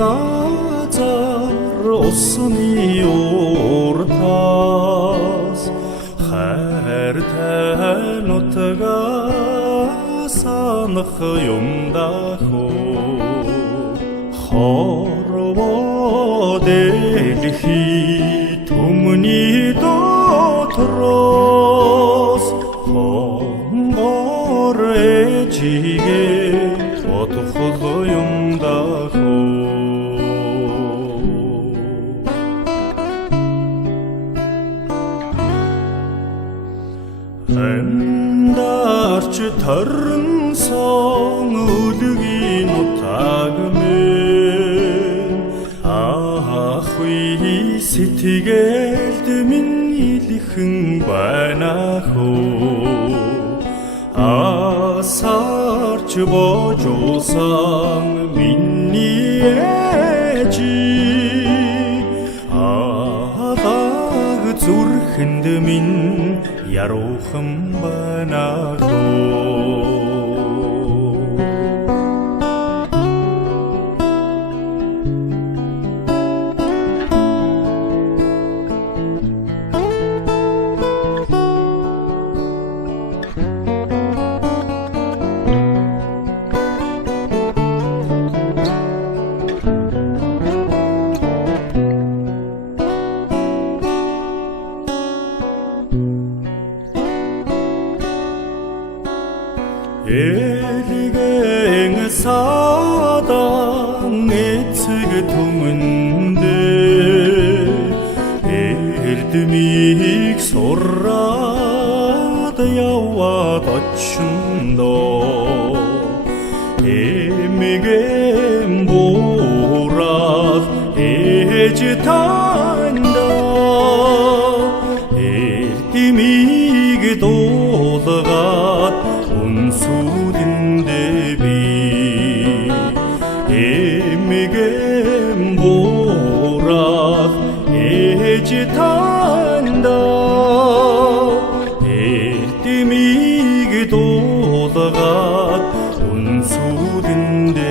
газар усны уртаас хайртай нутгаа санах юмдахoo хорвоо дэлхий түмний дотроос хонгор ээжигээ бодох юмдахoo Андарч торн сон үлгийн утагмэн ахви сэтгэлд минь илхэн банахoo асарч божуулсан миний ээжи адаг зүрхэнд минь яруухан банахoo Элгэн садан эцэг түмэндэ эрдмийг сураад яваад очиндоо эмэгэм буураад ээж танда эрдмийг дуулгаад сүдэндэ би эмэгэм буураад ээж танда эрдмийг дуулгаад сүдэндэ